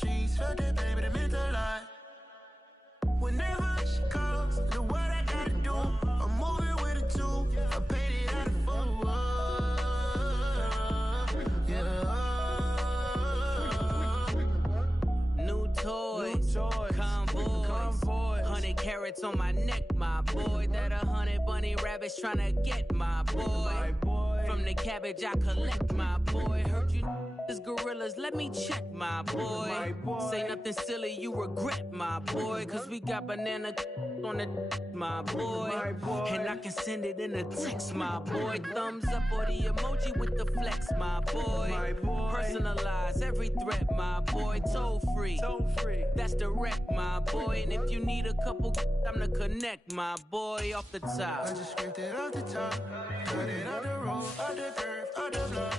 streets, felt that pain, but it meant a lot. Whenever she calls, the what I gotta do, I'm moving with a two, I paid it out of full. Yeah. New toys, convoys, 100 carats on my neck, my boy. That 100 bunny rabbits tryna get my boy. From the cabbage I collect, my boy. Heard you is gorillas, let me check, my boy. Say nothing silly, you regret, my boy. Cause we got banana on the my boy. And I can send it in a text, my boy. Thumbs up or the emoji with the flex, my boy. Personalize every threat, my boy. Toll free, that's direct, my boy. And if you need a couple, I'm to connect, my boy. Off the top, I just scraped it off the top, cut it out the roof, out the curve, out the block.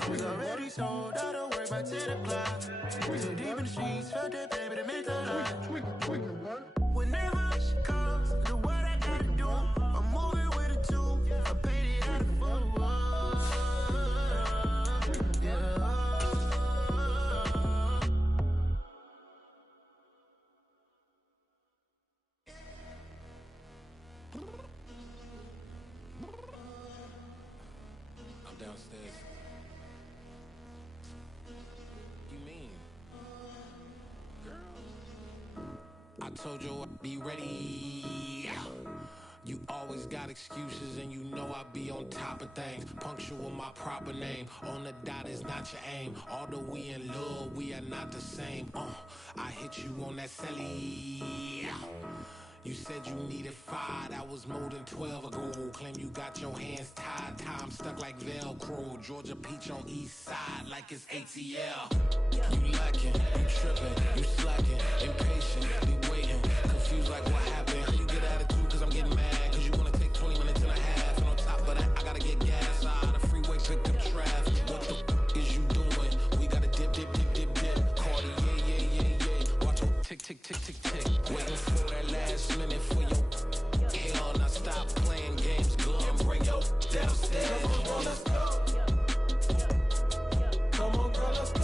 I was already sold out of work by 10 o'clock. Too deep in the streets, felt that pain, but it meant a lot. Whenever she calls, the what I gotta do, I'm moving with a two, I paid it out of full. Yeah. I'm downstairs. You mean? Girl. I told you I'd be ready. You always got excuses and you know I be on top of things. Punctual my proper name. On the dot is not your aim. Although we in love, we are not the same. I hit you on that celly. You said you needed 5, that was more than 12 ago. Claim you got your hands tied, time stuck like Velcro. Georgia Peach on east side like it's ATL. You lacking, you tripping, you slacking, impatient, be waiting, confused like what happened. How you get attitude cause I'm getting mad, cause you wanna take 20 minutes and a half. And on top of that, I gotta get gas out of the freeway, pick up traffic. What the is you doing? We gotta dip, dip, dip, dip, dip. Cardi, yeah. Watch your tick, tick, tick, tick, tick. Waiting for that last minute for your hell. Now stop playing games, go and bring your downstairs. Come on, let's go. Come on, girl, let's go.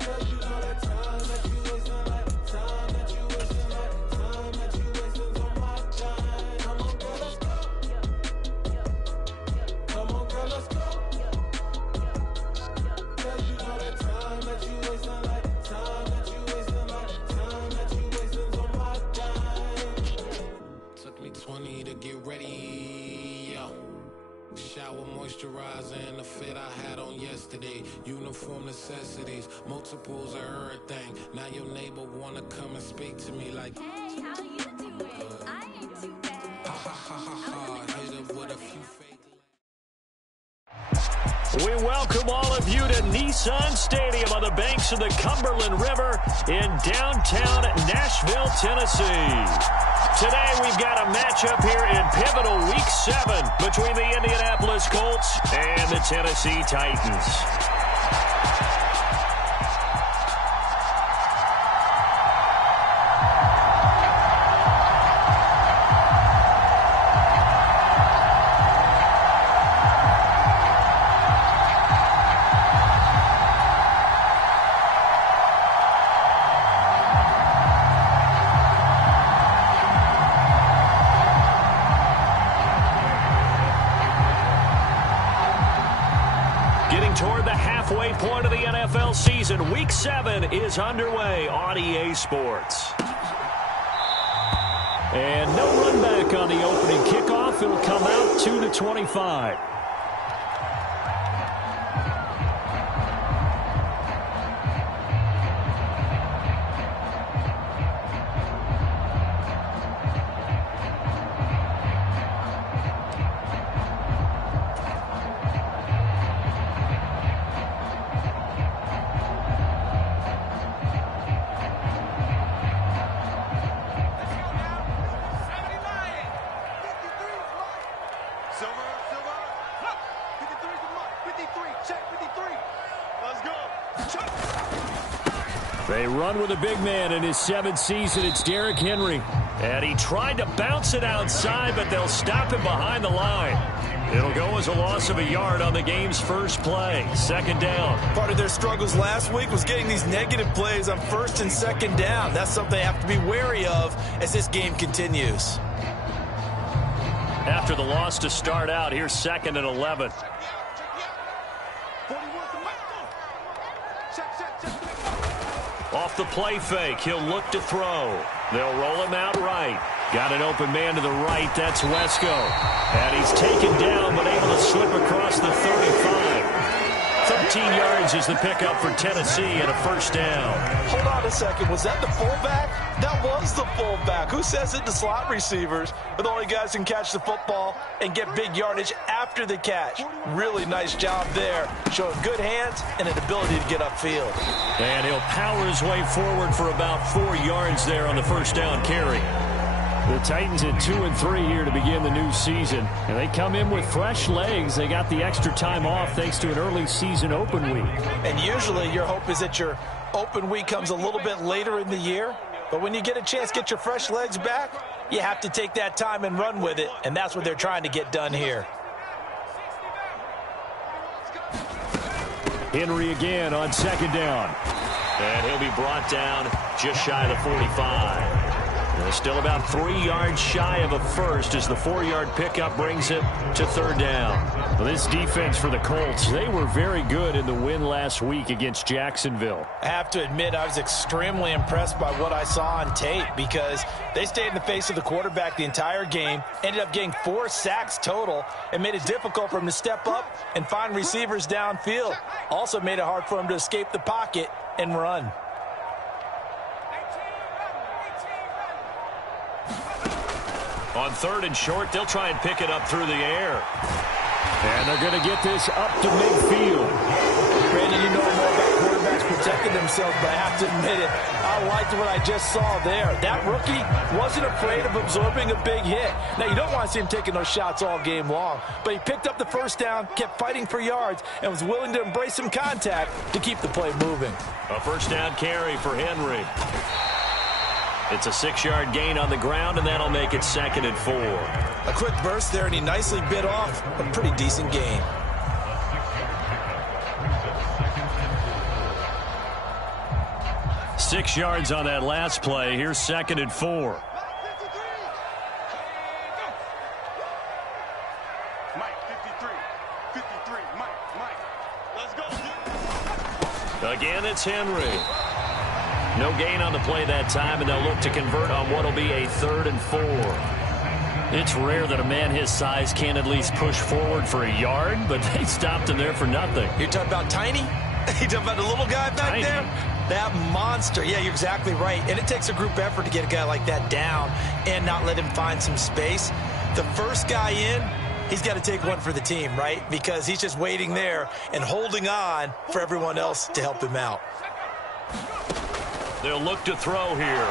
Cause you know that time that you wasting, like time that you wasting, like time that you wasting on my time. Come on, girl, let's go. Come on, girl, let's go. Cause you know that time that you wasting, like time that you wasting, like time that you wasting on my time. Took me 20 to get ready. Shower moisturizer and the fit I had on yesterday. Uniform necessities, multiples of everything. Now your neighbor wanna come and speak to me like, hey, how you doing? I ain't too bad. Ha ha ha ha ha. Hit up with a few fake. We welcome all of you to Nissan Stadium on the banks of the Cumberland River in downtown Nashville, Tennessee. Today we've got a matchup here in pivotal Week 7 between the Indianapolis Colts and the Tennessee Titans. Toward the halfway point of the NFL season, Week 7 is underway on EA Sports. And no run back on the opening kickoff. It'll come out 2-25. They run with a big man in his 7th season. It's Derrick Henry. And he tried to bounce it outside, but they'll stop him behind the line. It'll go as a loss of a yard on the game's first play. Second down. Part of their struggles last week was getting these negative plays on first and second down. That's something they have to be wary of as this game continues. After the loss to start out, here's 2nd and 11. Off the play fake, he'll look to throw. They'll roll him out right. Got an open man to the right, that's Wesco. And he's taken down, but able to slip across the 35. 13 yards is the pickup for Tennessee and a first down. Hold on a second, was that the fullback? That was the fullback. Who says it? The slot receivers are the only guys who can catch the football and get big yardage after the catch. Really nice job there, showing good hands and an ability to get upfield. And he'll power his way forward for about 4 yards there on the first down carry. The Titans at 2-3 here to begin the new season, and they come in with fresh legs. They got the extra time off thanks to an early season open week. And usually your hope is that your open week comes a little bit later in the year, but when you get a chance to get your fresh legs back, you have to take that time and run with it, and that's what they're trying to get done here. Henry again on second down, and he'll be brought down just shy of the 45. Still about 3 yards shy of a first as the 4-yard pickup brings it to third down. Well, this defense for the Colts, they were very good in the win last week against Jacksonville. I have to admit, I was extremely impressed by what I saw on tape because they stayed in the face of the quarterback the entire game, ended up getting 4 sacks total, and made it difficult for him to step up and find receivers downfield. Also made it hard for him to escape the pocket and run. On third and short, they'll try and pick it up through the air. And they're going to get this up to midfield. Brandon, you know more about quarterbacks protecting themselves, but I have to admit it, I liked what I just saw there. That rookie wasn't afraid of absorbing a big hit. Now, you don't want to see him taking those shots all game long, but he picked up the first down, kept fighting for yards, and was willing to embrace some contact to keep the play moving. A first down carry for Henry. It's a 6-yard gain on the ground, and that'll make it 2nd and 4. A quick burst there, and he nicely bit off a pretty decent gain. Six yards on that last play. Here's 2nd and 4. Again, it's Henry. No gain on the play that time, and they'll look to convert on what will be a 3rd and 4. It's rare that a man his size can at least push forward for a yard, but they stopped him there for nothing. You're talking about Tiny? You're talking about the little guy back there? That monster. Yeah, you're exactly right. And it takes a group effort to get a guy like that down and not let him find some space. The first guy in, he's got to take one for the team, right? Because he's just waiting there and holding on for everyone else to help him out. They'll look to throw here.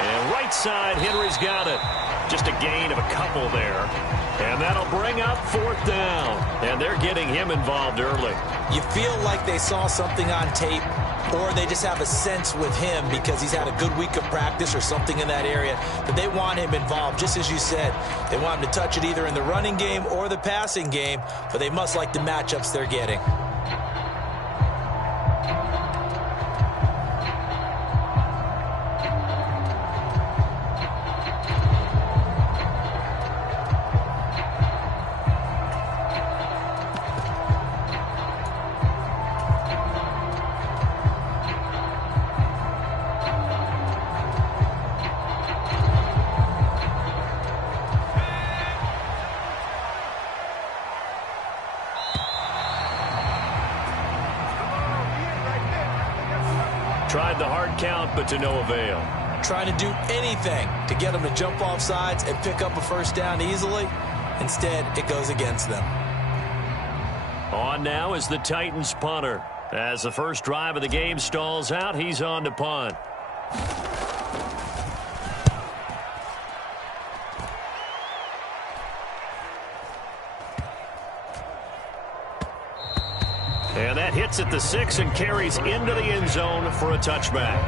And right side, Henry's got it. Just a gain of a couple there. And that'll bring up 4th down. And they're getting him involved early. You feel like they saw something on tape, or they just have a sense with him because he's had a good week of practice or something in that area, that they want him involved. Just as you said, they want him to touch it either in the running game or the passing game, but they must like the matchups they're getting. Tried the hard count, but to no avail. Trying to do anything to get them to jump off sides and pick up a first down easily. Instead, it goes against them. On now is the Titans punter. As the first drive of the game stalls out, he's on to punt. And that hits at the 6 and carries into the end zone for a touchback.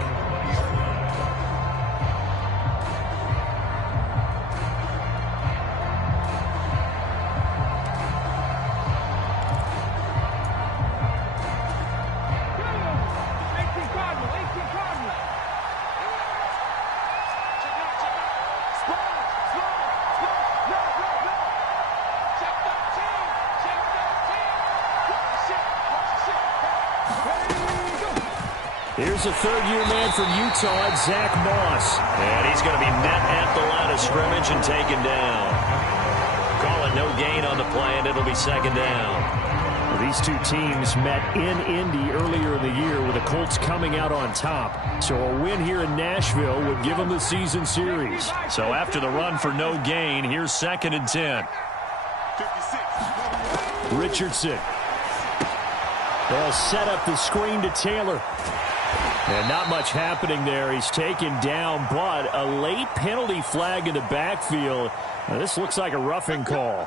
Here's a third-year man from Utah, Zach Moss. And he's going to be met at the line of scrimmage and taken down. Call it no gain on the play, and it'll be second down. Well, these two teams met in Indy earlier in the year with the Colts coming out on top. So a win here in Nashville would give them the season series. So after the run for no gain, here's 2nd and 10. Richardson. They'll set up the screen to Taylor. And not much happening there. He's taken down, but a late penalty flag in the backfield. Now, this looks like a roughing call.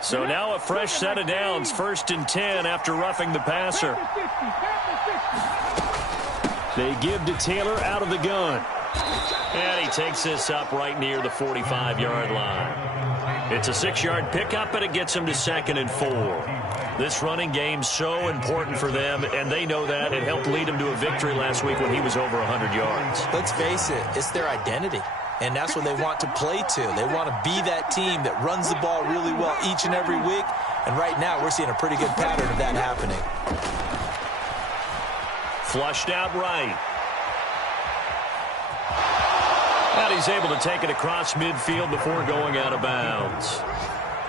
So now a fresh set of downs, 1st and 10 after roughing the passer. They give to Taylor out of the gun. And he takes this up right near the 45-yard line. It's a 6-yard pickup, and it gets him to 2nd and 4. This running game's so important for them, and they know that. It helped lead him to a victory last week when he was over 100 yards. Let's face it, it's their identity, and that's what they want to play to. They want to be that team that runs the ball really well each and every week, and right now we're seeing a pretty good pattern of that happening. Flushed out right. And he's able to take it across midfield before going out of bounds.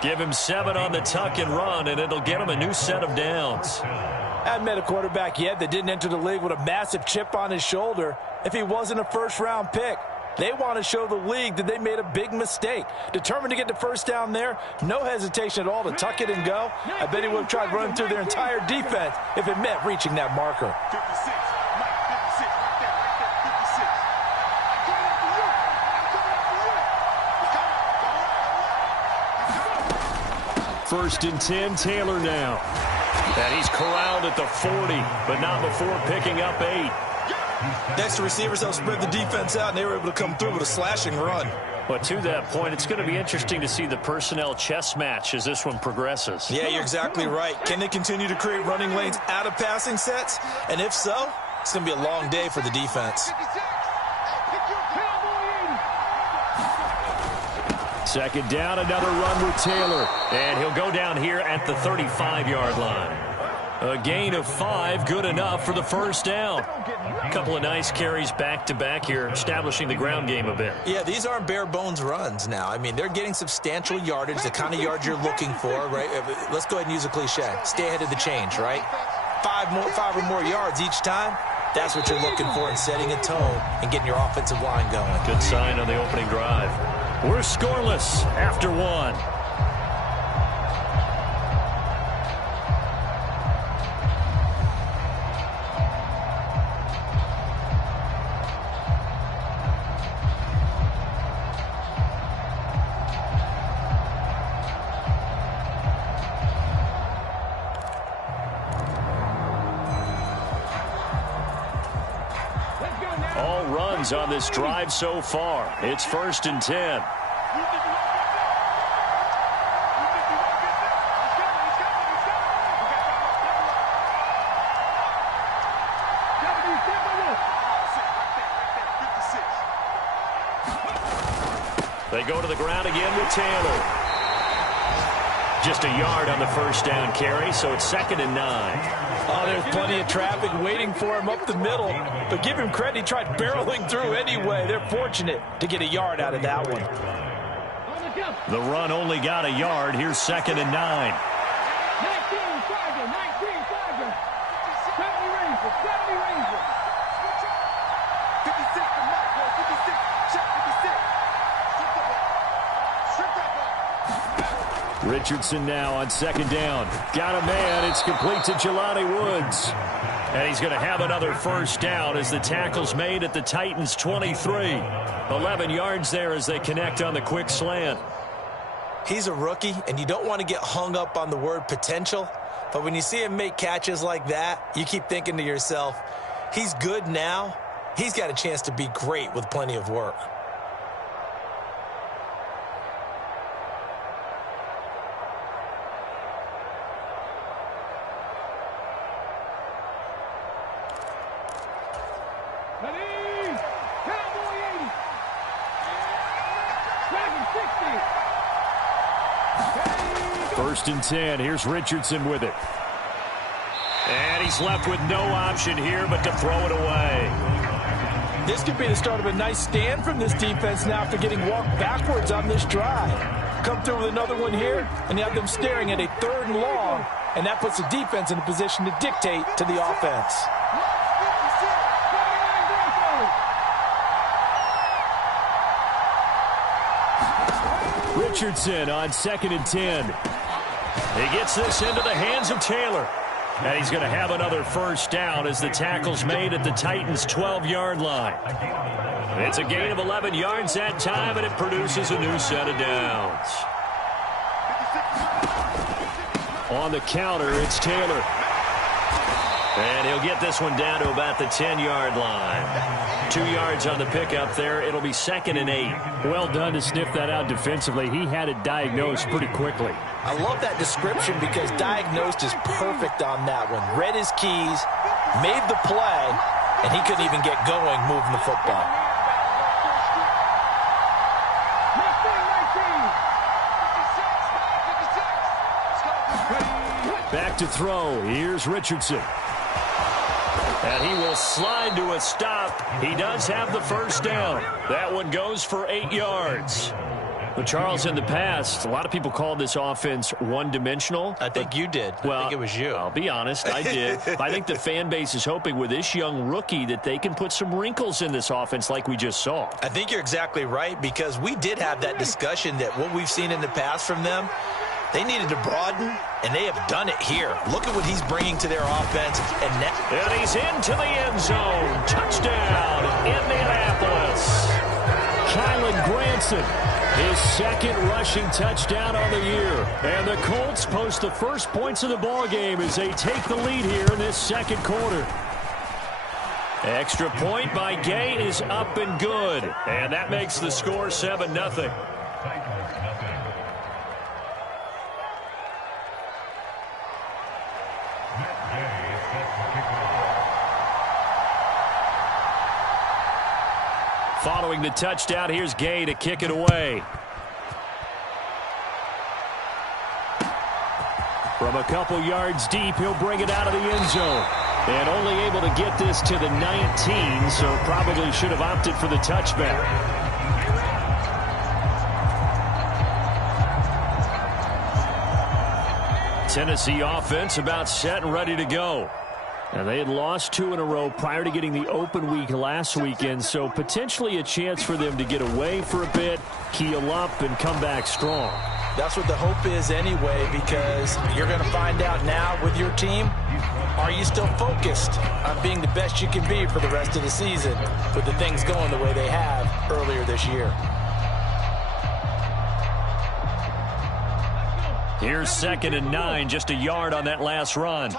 Give him 7 on the tuck and run, and it'll get him a new set of downs. I haven't met a quarterback yet that didn't enter the league with a massive chip on his shoulder if he wasn't a first-round pick. They want to show the league that they made a big mistake. Determined to get the first down there, no hesitation at all to tuck it and go. I bet he would have tried running through their entire defense if it meant reaching that marker. 1st and 10, Taylor now. And he's corralled at the 40, but not before picking up 8. Next, the receivers helped spread the defense out, and they were able to come through with a slashing run. But to that point, it's going to be interesting to see the personnel chess match as this one progresses. Yeah, you're exactly right. Can they continue to create running lanes out of passing sets? And if so, it's going to be a long day for the defense. 2nd down, another run with Taylor. And he'll go down here at the 35-yard line. A gain of 5, good enough for the first down. A couple of nice carries back-to-back here, establishing the ground game a bit. Yeah, these aren't bare-bones runs now. I mean, they're getting substantial yardage, the kind of yards you're looking for, right? Let's go ahead and use a cliche. Stay ahead of the change, right? 5 or more yards each time. That's what you're looking for in setting a tone and getting your offensive line going. Good sign on the opening drive. We're scoreless after 1. All runs on this drive so far. It's 1st and 10. They go to the ground again with Taylor. Just a yard on the first down carry, so it's 2nd and 9. Oh, there's plenty of traffic waiting for him up the middle. But give him credit, he tried barreling through anyway. They're fortunate to get a yard out of that one. The run only got a yard. Here's 2nd and 9. 19 Tiger. 70 Ranger. 56 to Marco. 56. Check 56. Richardson now on 2nd down. Got a man. It's complete to Jelani Woods. And he's going to have another first down as the tackle's made at the Titans' 23. 11 yards there as they connect on the quick slant. He's a rookie, and you don't want to get hung up on the word potential. But when you see him make catches like that, you keep thinking to yourself, he's good now. He's got a chance to be great with plenty of work. First and 10. Here's Richardson with it. And he's left with no option here but to throw it away. This could be the start of a nice stand from this defense now after getting walked backwards on this drive. Come through with another one here, and you have them staring at a 3rd and long, and that puts the defense in a position to dictate to the offense. Richardson on 2nd and 10. He gets this into the hands of Taylor. And he's going to have another first down as the tackle's made at the Titans' 12-yard line. It's a gain of 11 yards that time, and it produces a new set of downs. On the counter, it's Taylor. And he'll get this one down to about the 10-yard line. 2 yards on the pickup there. It'll be 2nd and 8. Well done to sniff that out defensively. He had it diagnosed pretty quickly. I love that description because diagnosed is perfect on that one. Read his keys, made the play, and he couldn't even get going moving the football. Back to throw. Here's Richardson. And he will slide to a stop. He does have the first down. That one goes for 8 yards. But Charles, in the past, a lot of people called this offense one-dimensional. I think you did. Well, I think it was you. I'll be honest, I did. I think the fan base is hoping with this young rookie that they can put some wrinkles in this offense like we just saw. I think you're exactly right because we did have that discussion that what we've seen in the past from them, they needed to broaden, and they have done it here. Look at what he's bringing to their offense. And he's into the end zone. Touchdown, Indianapolis. Kylan Granson, his 2nd rushing touchdown on the year. And the Colts post the first points of the ballgame as they take the lead here in this 2nd quarter. Extra point by Gay is up and good. And that makes the score 7-0. Following the touchdown, here's Gay to kick it away. From a couple yards deep, he'll bring it out of the end zone. And only able to get this to the 19, so probably should have opted for the touchback. Tennessee offense about set and ready to go. And they had lost 2 in a row prior to getting the open week last weekend, so potentially a chance for them to get away for a bit, keel up, and come back strong. That's what the hope is anyway, because you're going to find out now with your team, are you still focused on being the best you can be for the rest of the season with the things going the way they have earlier this year? Here's 2nd and 9, just a yard on that last run.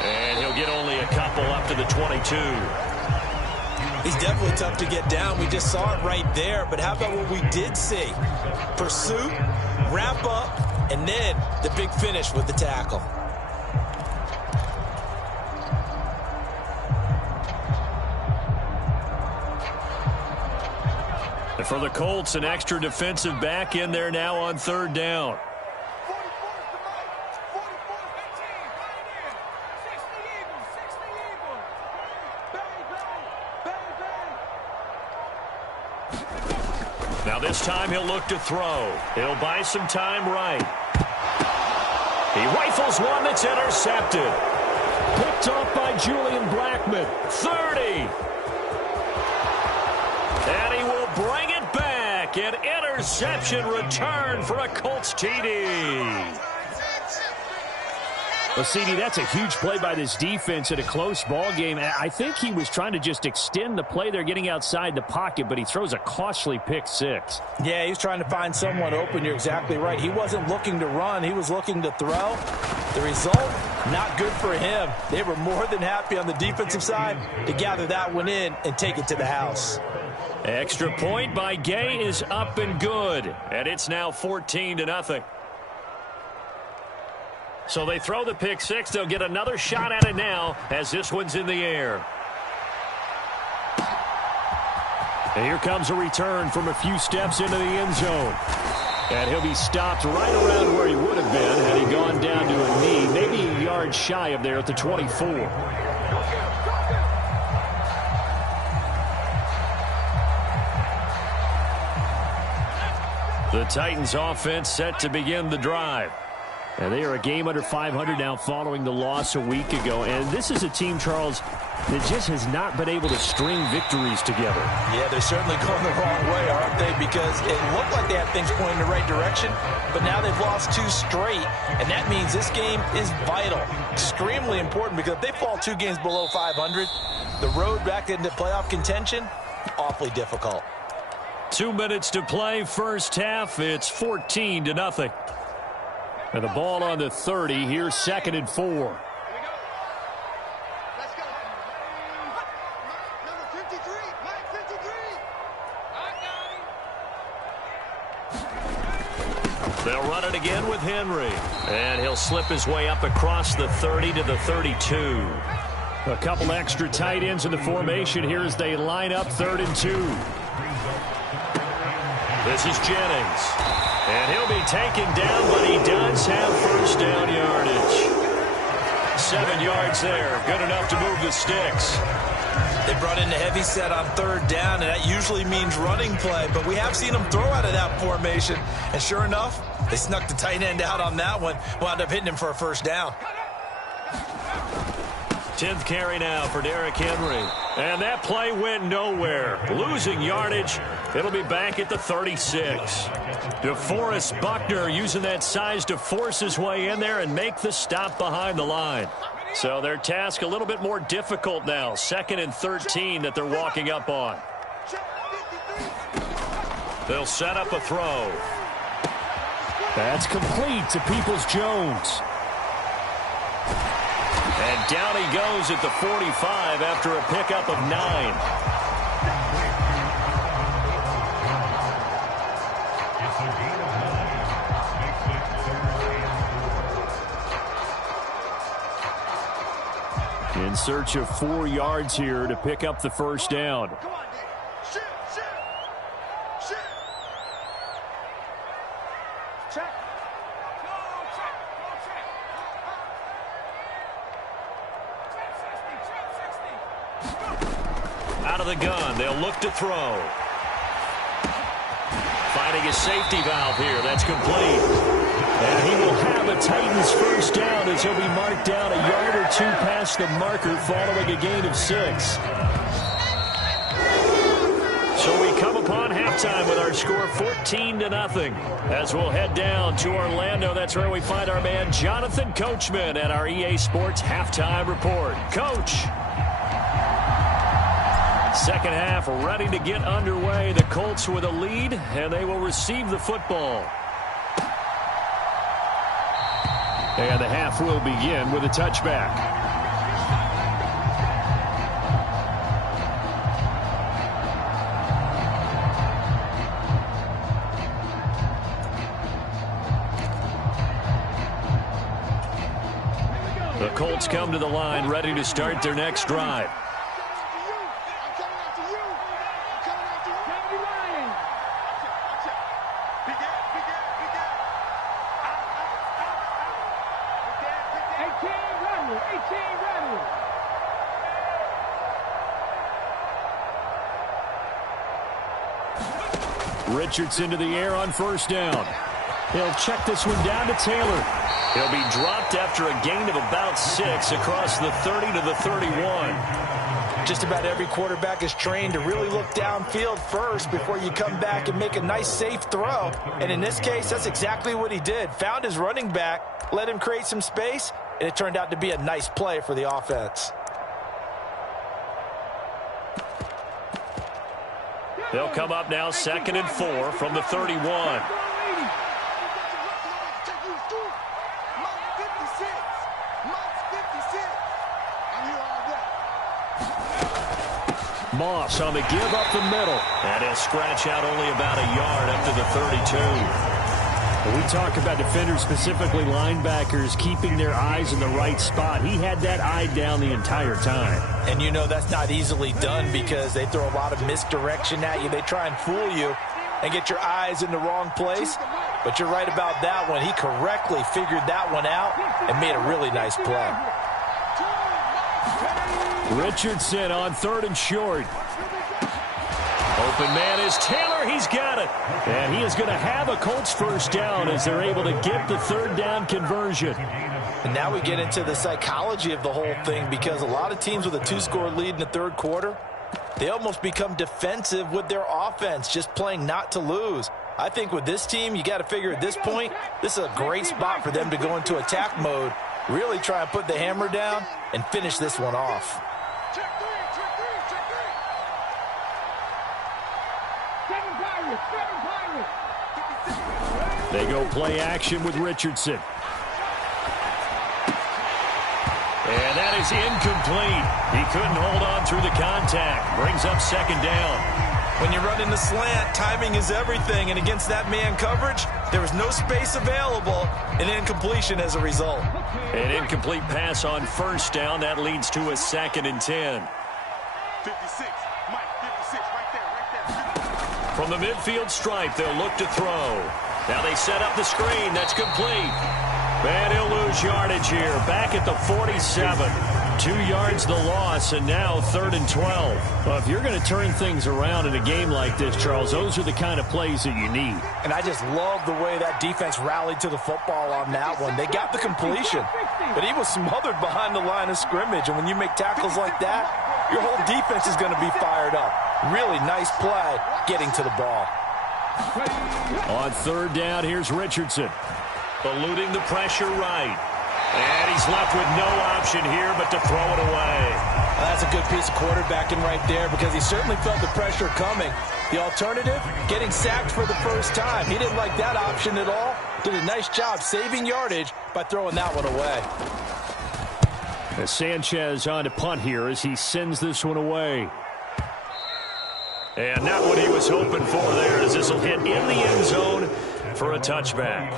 And he'll get only a couple up to the 22. He's definitely tough to get down. We just saw it right there. But how about what we did see? Pursuit, wrap up, and then the big finish with the tackle. And for the Colts, an extra defensive back in there now on 3rd down. Now this time he'll look to throw. He'll buy some time right. He rifles one that's intercepted. Picked off by Julian Blackmon. 30. And he will bring it back. An interception return for a Colts TD. Well, CD, that's a huge play by this defense in a close ball game. I think he was trying to just extend the play. They're getting outside the pocket, but he throws a costly pick six. Yeah, he's trying to find someone open. You're exactly right. He wasn't looking to run. He was looking to throw. The result, not good for him. They were more than happy on the defensive side to gather that one in and take it to the house. Extra point by Gay is up and good. And it's now 14-0. So they throw the pick six. They'll get another shot at it now as this one's in the air. And here comes a return from a few steps into the end zone. And he'll be stopped right around where he would have been had he gone down to a knee, maybe a yard shy of there at the 24. The Titans offense set to begin the drive. And they are a game under 500 now following the loss a week ago. And this is a team, Charles, that just has not been able to string victories together. Yeah, they're certainly going the wrong way, aren't they? Because it looked like they had things pointing in the right direction, but now they've lost 2 straight, and that means this game is vital, extremely important, because if they fall 2 games below 500, the road back into playoff contention, awfully difficult. 2 minutes to play, first half. It's 14-0. And the ball on the 30. Here's 2nd and 4. Let's go. Number 53. Mike 53. I got him. They'll run it again with Henry. And he'll slip his way up across the 30 to the 32. A couple extra tight ends in the formation here as they line up 3rd and 2. This is Jennings. And he'll be taken down, but he does have first down yardage. 7 yards there. Good enough to move the sticks. They brought in the heavy set on 3rd down, and that usually means running play, but we have seen them throw out of that formation. And sure enough, they snuck the tight end out on that one, wound up hitting him for a first down. 10th carry now for Derrick Henry. And that play went nowhere. Losing yardage. It'll be back at the 36. DeForest Buckner using that size to force his way in there and make the stop behind the line. So their task a little bit more difficult now. 2nd and 13 that they're walking up on. They'll set up a throw. That's complete to Peoples-Jones. And down he goes at the 45 after a pickup of 9. In search of 4 yards here to pick up the first down. Come on, Dick. Shoot. Check. Out of the gun, they'll look to throw. Finding a safety valve here. That's complete. And he will have a Titans first down as he'll be marked down a yard or 2 past the marker following a gain of 6. So we come upon halftime with our score 14-0. As we'll head down to Orlando, that's where we find our man Jonathan Coachman at our EA Sports Halftime Report. Coach. Second half ready to get underway. The Colts with a lead, and they will receive the football. And the half will begin with a touchback. The Colts come to the line ready to start their next drive. Richards into the air on first down. He'll check this one down to Taylor. He'll be dropped after a gain of about 6 across the 30 to the 31. Just about every quarterback is trained to really look downfield first before you come back and make a nice, safe throw. And in this case, that's exactly what he did. Found his running back, let him create some space, and it turned out to be a nice play for the offense. They'll come up now 2nd and 4 from the 31. Moss on the give up the middle. And he'll scratch out only about a yard up to the 32. When we talk about defenders, specifically linebackers, keeping their eyes in the right spot, he had that eye down the entire time. And you know that's not easily done because they throw a lot of misdirection at you. They try and fool you and get your eyes in the wrong place. But you're right about that one. He correctly figured that one out and made a really nice play. Richardson on 3rd and short. Open man is Taylor. He's got it. And he is going to have a Colts first down as they're able to get the 3rd down conversion. And now we get into the psychology of the whole thing because a lot of teams with a 2-score lead in the 3rd quarter, they almost become defensive with their offense, just playing not to lose. I think with this team, you got to figure at this point, this is a great spot for them to go into attack mode, really try and put the hammer down and finish this one off. They go play action with Richardson. And that is incomplete. He couldn't hold on through the contact. Brings up 2nd down. When you're running the slant, timing is everything. And against that man coverage, there was no space available. An incompletion as a result. An incomplete pass on 1st down. That leads to a 2nd and 10. 56, Mike, 56, right there. From the midfield stripe, they'll look to throw. Now they set up the screen. That's complete. And he'll lose yardage here. Back at the 47. 2 yards the loss, and now 3rd and 12. Well, if you're going to turn things around in a game like this, Charles, those are the kind of plays that you need. And I just love the way that defense rallied to the football on that one. They got the completion, but he was smothered behind the line of scrimmage. And when you make tackles like that, your whole defense is going to be fired up. Really nice play getting to the ball. On 3rd down, here's Richardson. Eluding the pressure right. And he's left with no option here but to throw it away. Well, that's a good piece of quarterbacking right there because he certainly felt the pressure coming. The alternative, getting sacked for the first time. He didn't like that option at all. Did a nice job saving yardage by throwing that one away. As Sanchez on to punt here as he sends this one away. And not what he was hoping for there as this will hit in the end zone for a touchback.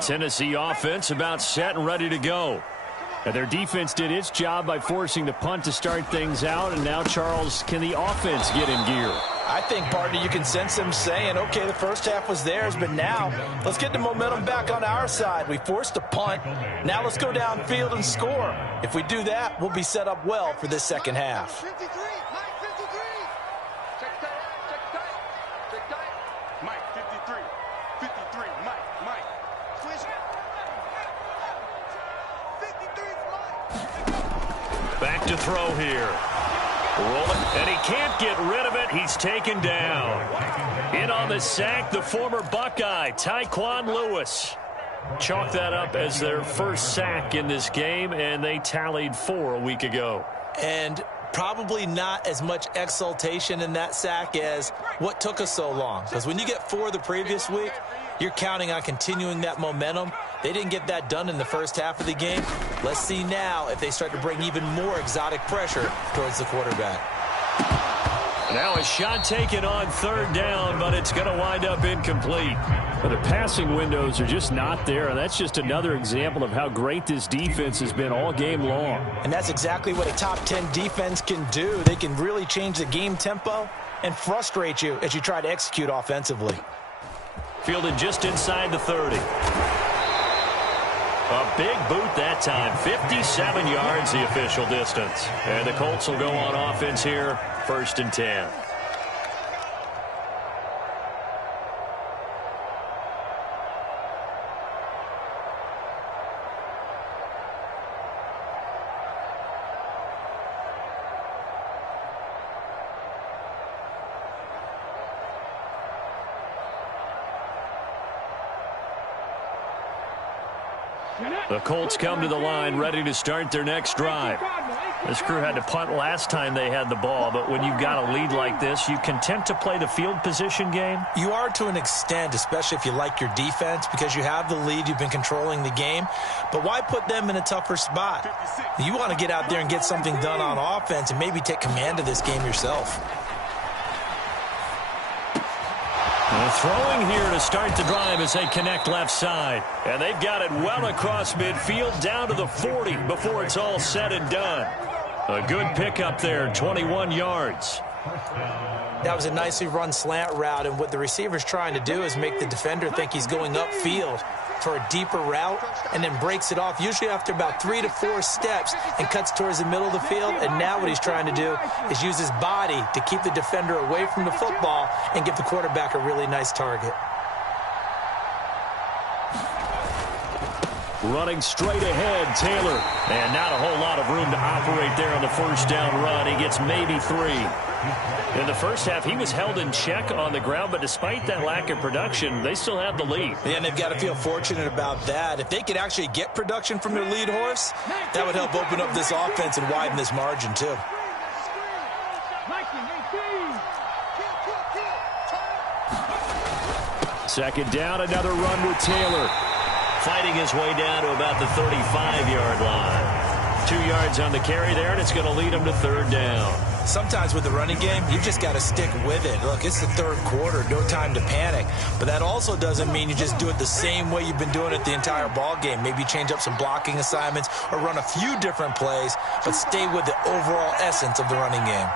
Tennessee offense about set and ready to go. And their defense did its job by forcing the punt to start things out. And now, Charles, can the offense get in gear? I think, partner, you can sense them saying, okay, the first half was theirs, but now let's get the momentum back on our side. We forced a punt. Now let's go downfield and score. If we do that, we'll be set up well for this second half. 53, Mike, 53. Check tight. Mike, 53. 53, Mike. Switch. 53, Mike. Back to throw here. Rolling, and he can't get rid of it. He's taken down. In on the sack, the former Buckeye, Tyquan Lewis. Chalk that up as their first sack in this game, and they tallied 4 a week ago. And probably not as much exultation in that sack as what took us so long. Because when you get 4 the previous week, you're counting on continuing that momentum. They didn't get that done in the first half of the game. Let's see now if they start to bring even more exotic pressure towards the quarterback. Now a shot taken on 3rd down, but it's going to wind up incomplete. But the passing windows are just not there, and that's just another example of how great this defense has been all game long. And that's exactly what a top 10 defense can do. They can really change the game tempo and frustrate you as you try to execute offensively. Fielded just inside the 30. A big boot that time. 57 yards the official distance. And the Colts will go on offense here. 1st and 10. The Colts come to the line ready to start their next drive. This crew had to punt last time they had the ball, but when you've got a lead like this, you content to play the field position game? You are to an extent, especially if you like your defense, because you have the lead, you've been controlling the game. But why put them in a tougher spot? You want to get out there and get something done on offense and maybe take command of this game yourself. And throwing here to start the drive as they connect left side. And they've got it well across midfield down to the 40 before it's all said and done. A good pickup there, 21 yards. That was a nicely run slant route, and what the receiver's trying to do is make the defender think he's going upfield for a deeper route and then breaks it off, usually after about 3 to 4 steps, and cuts towards the middle of the field. And now what he's trying to do is use his body to keep the defender away from the football and give the quarterback a really nice target. Running straight ahead, Taylor. And not a whole lot of room to operate there on the first down run. He gets maybe 3. In the first half, he was held in check on the ground, but despite that lack of production, they still have the lead. Yeah, and they've got to feel fortunate about that. If they could actually get production from their lead horse, that would help open up this offense and widen this margin, too. Second down, another run with Taylor. Fighting his way down to about the 35-yard line. 2 yards on the carry there, and it's going to lead him to third down. Sometimes with the running game, you've just got to stick with it. Look, it's the third quarter, no time to panic. But that also doesn't mean you just do it the same way you've been doing it the entire ball game. Maybe change up some blocking assignments or run a few different plays, but stay with the overall essence of the running game.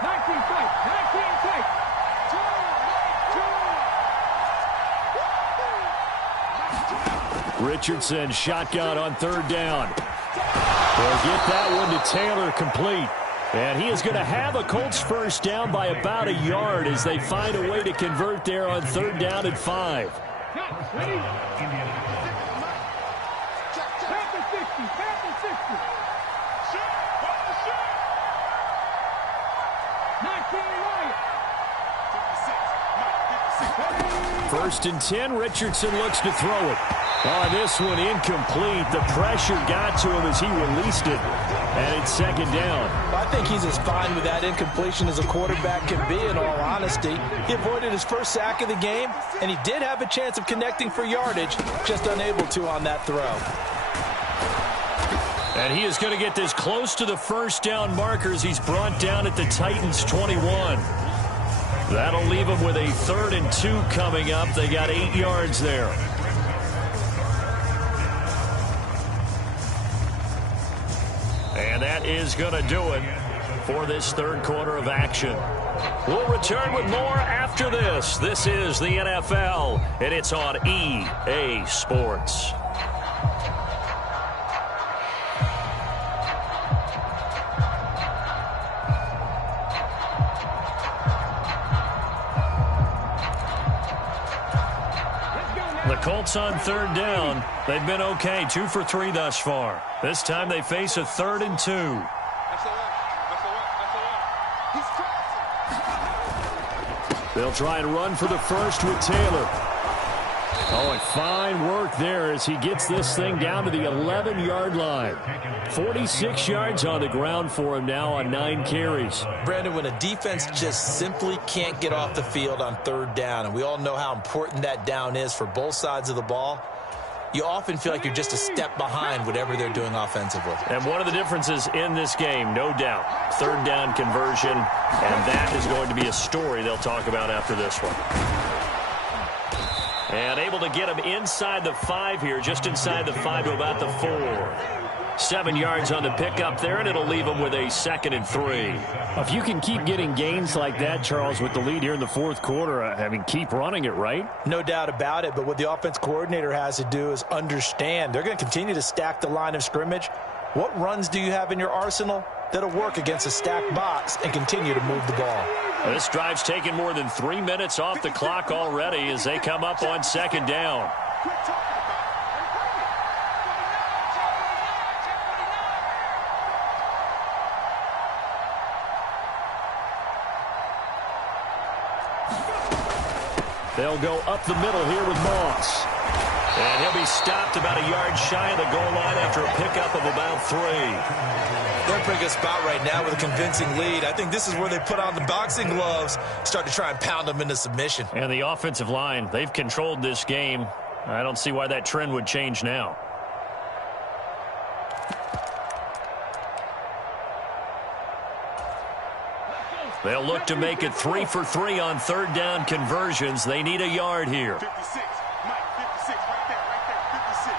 Richardson shotgun on third down. They'll get that one to Taylor, complete. And he is going to have a Colts first down by about a yard as they find a way to convert there on third down and 5. First and 10, Richardson looks to throw it. On this one, incomplete. The pressure got to him as he released it. And it's second down. I think he's as fine with that incompletion as a quarterback can be, in all honesty. He avoided his first sack of the game, and he did have a chance of connecting for yardage, just unable to on that throw. And he is going to get this close to the first down markers. He's brought down at the Titans' 21. That'll leave him with a 3rd and 2 coming up. They got 8 yards there. And that is going to do it for this third quarter of action. We'll return with more after this. This is the NFL, and it's on EA Sports. The Colts on third down. They've been okay, 2 for 3 thus far. This time they face a 3rd and 2. They'll try and run for the first with Taylor. Oh, and fine work there as he gets this thing down to the 11-yard line. 46 yards on the ground for him now on 9 carries. Brandon, when a defense just simply can't get off the field on third down, and we all know how important that down is for both sides of the ball, you often feel like you're just a step behind whatever they're doing offensively. And one of the differences in this game, no doubt, third down conversion, and that is going to be a story they'll talk about after this one. And able to get him inside the 5 here, just inside the 5 to about the 4. 7 yards on the pickup there, and it'll leave him with a 2nd and 3. If you can keep getting gains like that, Charles, with the lead here in the fourth quarter, I mean, keep running it, right? No doubt about it, but what the offense coordinator has to do is understand they're going to continue to stack the line of scrimmage. What runs do you have in your arsenal that'll work against a stacked box and continue to move the ball? This drive's taken more than 3 minutes off the clock already as they come up on second down. They'll go up the middle here with Moss. And he'll be stopped about a yard shy of the goal line after a pickup of about 3. They're in a pretty good spot right now with a convincing lead. I think this is where they put on the boxing gloves, start to try and pound them into submission. And the offensive line, they've controlled this game. I don't see why that trend would change now. They'll look to make it 3 for 3 on third down conversions. They need a yard here. 56. Mike, 56. Right there. 56.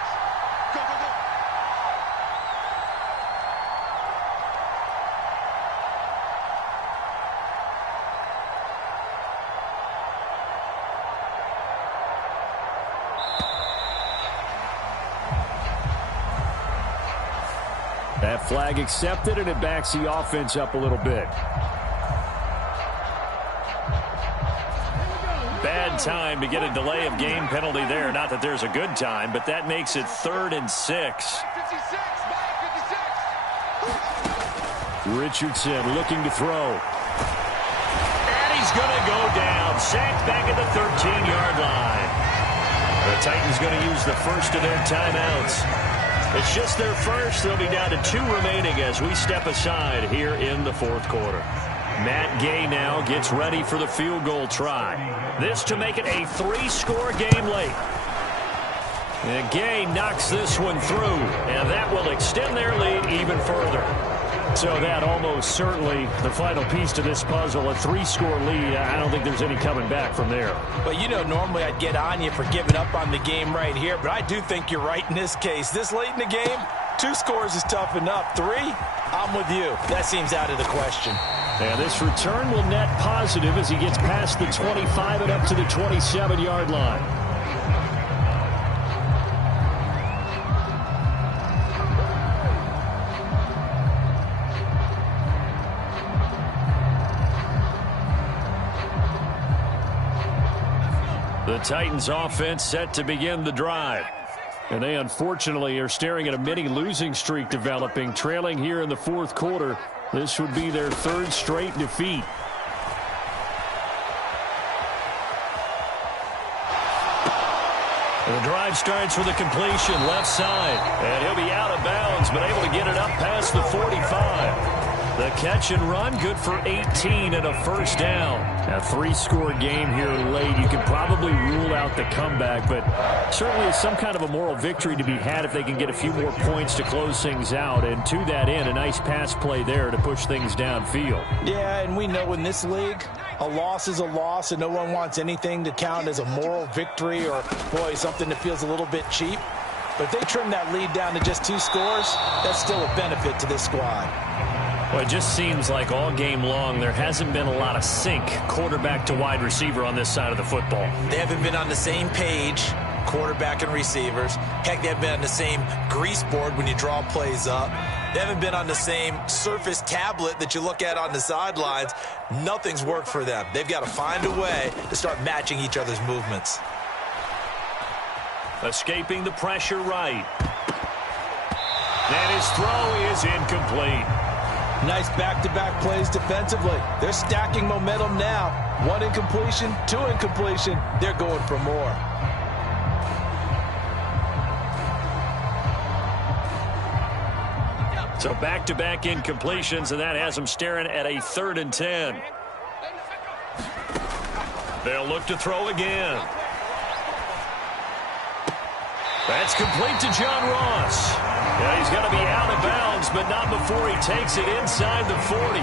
Go, go, go. That flag accepted, and it backs the offense up a little bit. Bad time to get a delay of game penalty there. Not that there's a good time, but that makes it 3rd and 6. Richardson looking to throw. And he's going to go down. Sacked back at the 13-yard line. The Titans going to use the first of their timeouts. It's just their first. They'll be down to 2 remaining as we step aside here in the fourth quarter. Matt Gay now gets ready for the field goal try. This to make it a 3-score game late. And Gay knocks this one through, and that will extend their lead even further. So that almost certainly the final piece to this puzzle, a 3-score lead. I don't think there's any coming back from there. But, you know, normally I'd get on you for giving up on the game right here, but I do think you're right in this case. This late in the game, 2 scores is tough enough. 3, I'm with you. That seems out of the question. And this return will net positive as he gets past the 25 and up to the 27-yard line. The Titans offense set to begin the drive. And they unfortunately are staring at a mini losing streak developing, trailing here in the fourth quarter. This would be their 3rd straight defeat. The drive starts with a completion left side. And he'll be out of bounds, but able to get it up past the 45. The catch and run, good for 18 and a first down. A 3-score game here late. You can probably rule out the comeback, but certainly some kind of a moral victory to be had if they can get a few more points to close things out. And to that end, a nice pass play there to push things downfield. Yeah, and we know in this league, a loss is a loss, and no one wants anything to count as a moral victory or, boy, something that feels a little bit cheap. But if they trim that lead down to just 2 scores, that's still a benefit to this squad. Well, it just seems like all game long there hasn't been a lot of sync quarterback to wide receiver on this side of the football. They haven't been on the same page, quarterback and receivers. Heck, they haven't been on the same grease board when you draw plays up. They haven't been on the same surface tablet that you look at on the sidelines. Nothing's worked for them. They've got to find a way to start matching each other's movements. Escaping the pressure right. And his throw is incomplete. Nice back-to-back plays defensively. They're stacking momentum now. 1 incompletion, 2 incompletion. They're going for more. So back-to-back incompletions, and that has them staring at a 3rd and 10. They'll look to throw again. That's complete to John Ross. Yeah, he's going to be out of bounds, but not before he takes it inside the 40.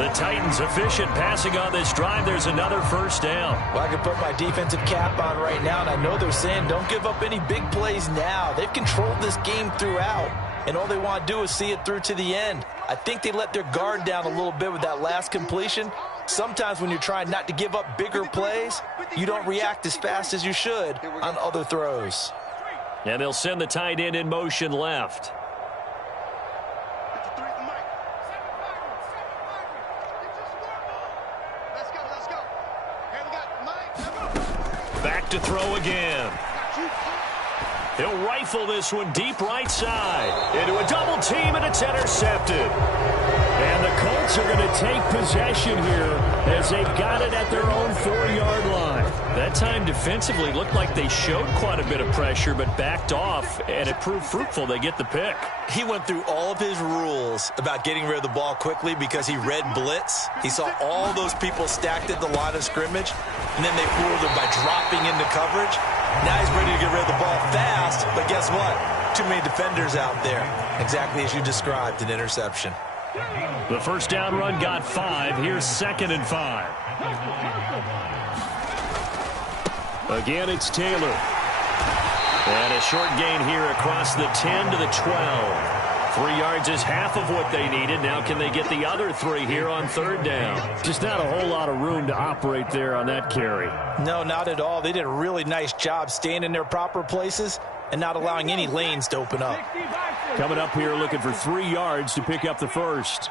The Titans efficient passing on this drive. There's another first down. Well, I can put my defensive cap on right now, and I know they're saying don't give up any big plays now. They've controlled this game throughout, and all they want to do is see it through to the end. I think they let their guard down a little bit with that last completion. Sometimes when you're trying not to give up bigger plays, you don't react as fast as you should on other throws. And they'll send the tight end in motion left. Back to throw again. He'll rifle this one deep right side. Into a double team, and it's intercepted. And the Colts are going to take possession here as they've got it at their own 4-yard line. That time defensively looked like they showed quite a bit of pressure but backed off, and it proved fruitful. They get the pick. He went through all of his rules about getting rid of the ball quickly because he read blitz. He saw all those people stacked at the line of scrimmage, and then they fooled him by dropping into coverage. Now he's ready to get rid of the ball fast, but guess what? Too many defenders out there. Exactly as you described, an interception. The first down run got 5. Here's 2nd and 5. Again, it's Taylor. And a short gain here across the 10 to the 12. 3 yards is half of what they needed. Now can they get the other 3 here on 3rd down? Just not a whole lot of room to operate there on that carry. No, not at all. They did a really nice job staying in their proper places and not allowing any lanes to open up. Coming up here looking for 3 yards to pick up the first.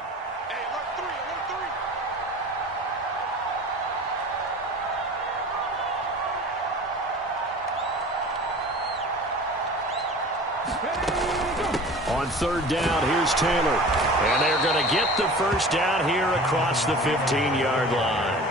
On 3rd down, here's Taylor. And they're going to get the first down here across the 15-yard line.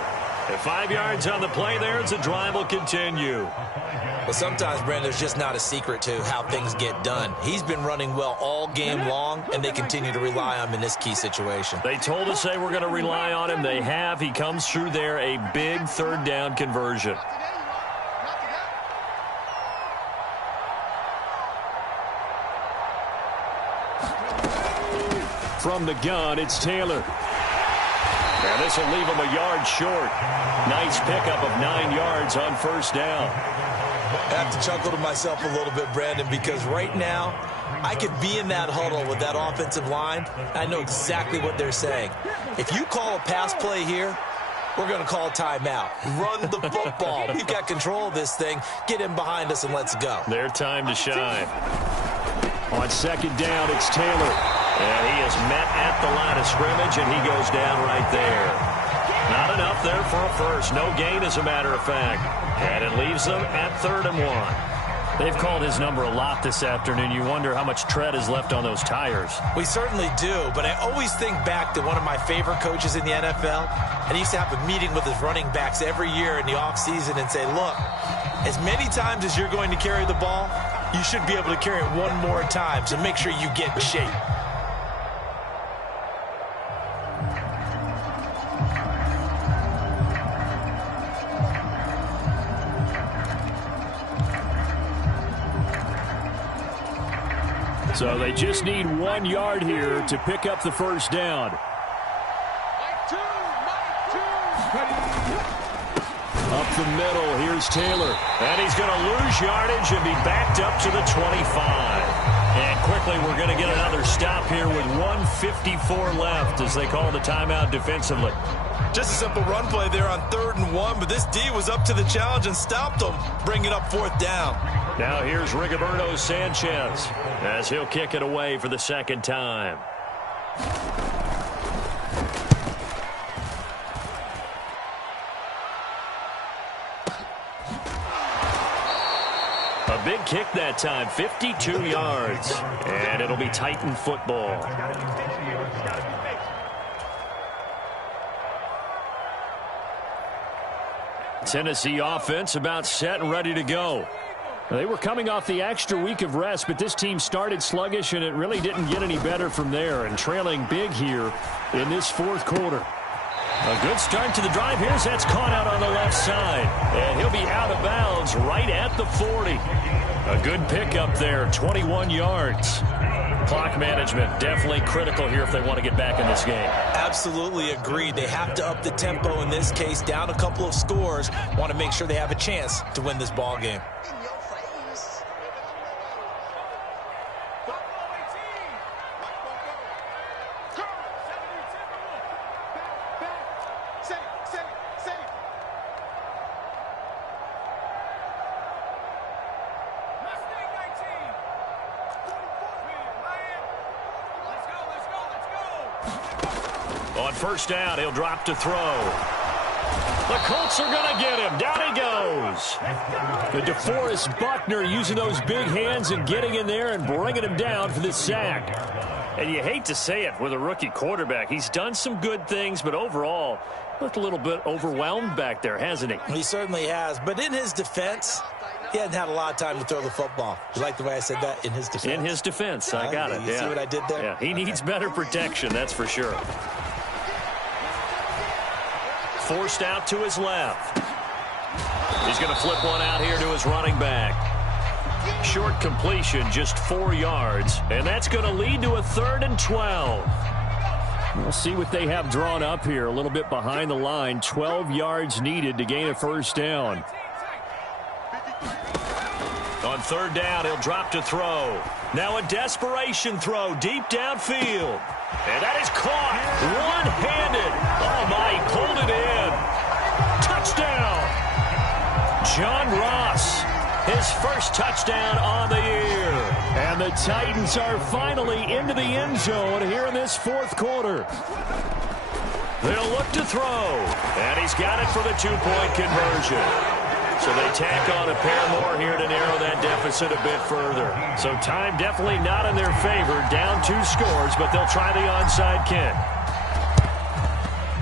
At 5 yards on the play there, the drive will continue. Well, sometimes, Brandon, there's just not a secret to how things get done. He's been running well all game long, and they continue to rely on him in this key situation. They told us they were going to rely on him. They have. He comes through there, a big 3rd down conversion. From the gun, it's Taylor. And this will leave him a yard short. Nice pickup of 9 yards on 1st down. I have to chuckle to myself a little bit, Brandon, because right now I could be in that huddle with that offensive line. I know exactly what they're saying. If you call a pass play here, we're going to call a timeout. Run the football. We've got control of this thing. Get in behind us and let's go. Their time to shine. On 2nd down, it's Taylor. And he is met at the line of scrimmage, and he goes down right there. Not enough there for a first. No gain, as a matter of fact. And it leaves them at 3rd and 1. They've called his number a lot this afternoon. You wonder how much tread is left on those tires. We certainly do, but I always think back to one of my favorite coaches in the NFL, and he used to have a meeting with his running backs every year in the offseason and say, look, as many times as you're going to carry the ball, you should be able to carry it one more time, so make sure you get in shape. So they just need 1 yard here to pick up the first down. Up the middle, here's Taylor. And he's going to lose yardage and be backed up to the 25. And quickly, we're going to get another stop here with 1:54 left as they call the timeout defensively. Just a simple run play there on 3rd and 1, but this D was up to the challenge and stopped them, bringing up 4th down. Now here's Rigoberto Sanchez as he'll kick it away for the 2nd time. A big kick that time, 52 yards, and it'll be Titan football. Tennessee offense about set and ready to go. They were coming off the extra week of rest, but this team started sluggish, and it really didn't get any better from there, and trailing big here in this 4th quarter. A good start to the drive. Here's that's caught out on the left side, and he'll be out of bounds right at the 40. A good pickup there, 21 yards. Clock management definitely critical here if they want to get back in this game. Absolutely agreed. They have to up the tempo in this case, down a couple of scores. Want to make sure they have a chance to win this ball game. On 1st down, he'll drop to throw. The Colts are going to get him. Down he goes. The DeForest Buckner using those big hands and getting in there and bringing him down for the sack. And you hate to say it with a rookie quarterback. He's done some good things, but overall, looked a little bit overwhelmed back there, hasn't he? He certainly has. But in his defense, he hadn't had a lot of time to throw the football. You like the way I said that? In his defense. In his defense. I got it. You see what I did there? Yeah, he needs better protection, that's for sure. Forced out to his left. He's going to flip one out here to his running back. Short completion, just 4 yards, and that's going to lead to a 3rd and 12. We'll see what they have drawn up here. A little bit behind the line. 12 yards needed to gain a first down. On third down, he'll drop to throw. Now a desperation throw deep downfield. And that is caught one-handed. Oh, my, he pulled it in. Touchdown. John Ross, his first touchdown on the year. And the Titans are finally into the end zone here in this fourth quarter. They'll look to throw. And he's got it for the two-point conversion. So they tack on a pair more here to narrow that deficit a bit further. So time definitely not in their favor. Down 2 scores, but they'll try the onside kick.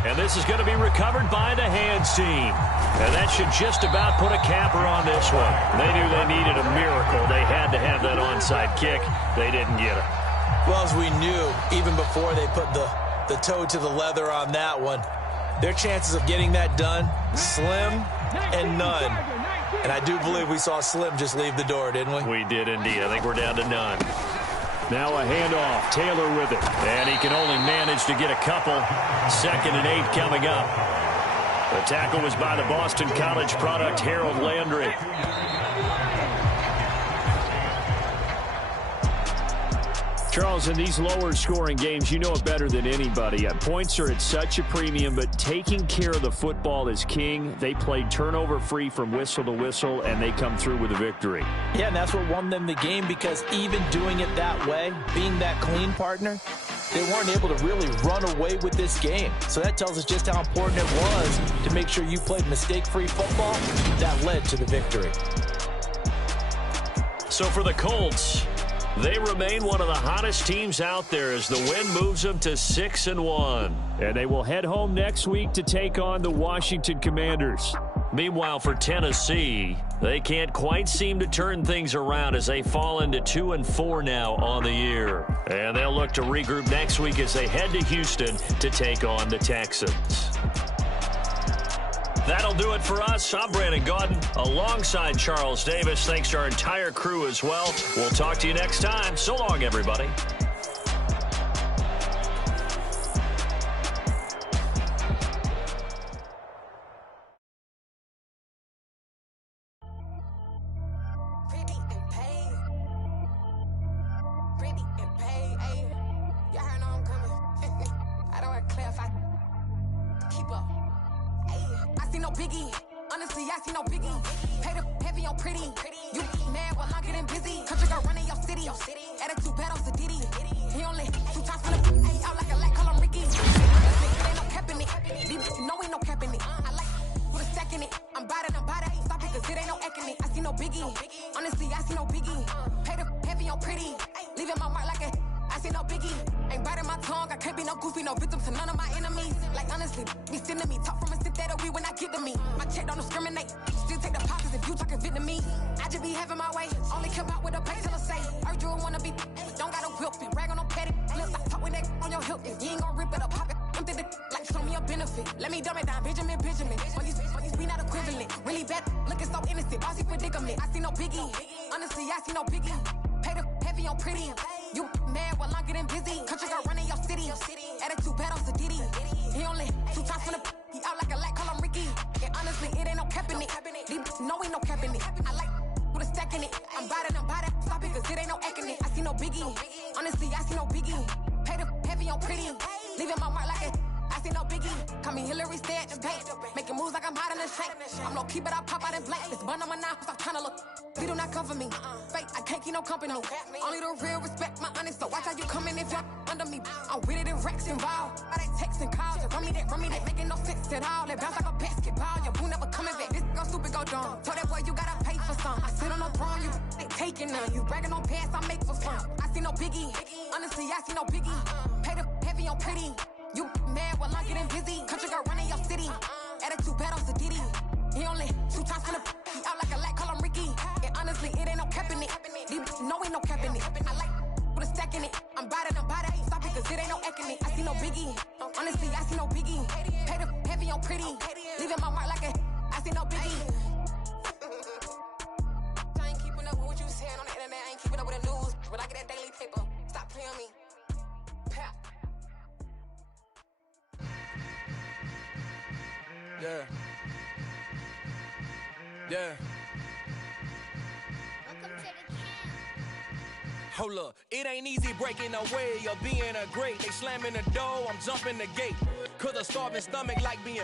And this is going to be recovered by the hands team. And that should just about put a capper on this one. They knew they needed a miracle. They had to have that onside kick. They didn't get it. Well, as we knew, even before they put the toe to the leather on that one, their chances of getting that done, slim and none. And I do believe we saw Slim just leave the door, didn't we? We did indeed. I think we're down to none. Now a handoff. Taylor with it. And he can only manage to get a couple. 2nd and 8 coming up. The tackle was by the Boston College product, Harold Landry. Charles, in these lower scoring games, you know it better than anybody. Points are at such a premium, but taking care of the football is king. They played turnover free from whistle to whistle, and they come through with a victory. Yeah, and that's what won them the game, because even doing it that way, being that clean partner, they weren't able to really run away with this game. So that tells us just how important it was to make sure you played mistake-free football. That led to the victory. So for the Colts, they remain one of the hottest teams out there as the win moves them to 6-1. And they will head home next week to take on the Washington Commanders. Meanwhile, for Tennessee, they can't quite seem to turn things around as they fall into 2-4 now on the year. And they'll look to regroup next week as they head to Houston to take on the Texans. That'll do it for us. I'm Brandon Gaudin alongside Charles Davis. Thanks to our entire crew as well. We'll talk to you next time. So long, everybody. Yeah. Yeah. Welcome to the camp. Hold up, it ain't easy breaking away or being a great. They slamming the door, I'm jumping the gate. Cause a starving stomach like being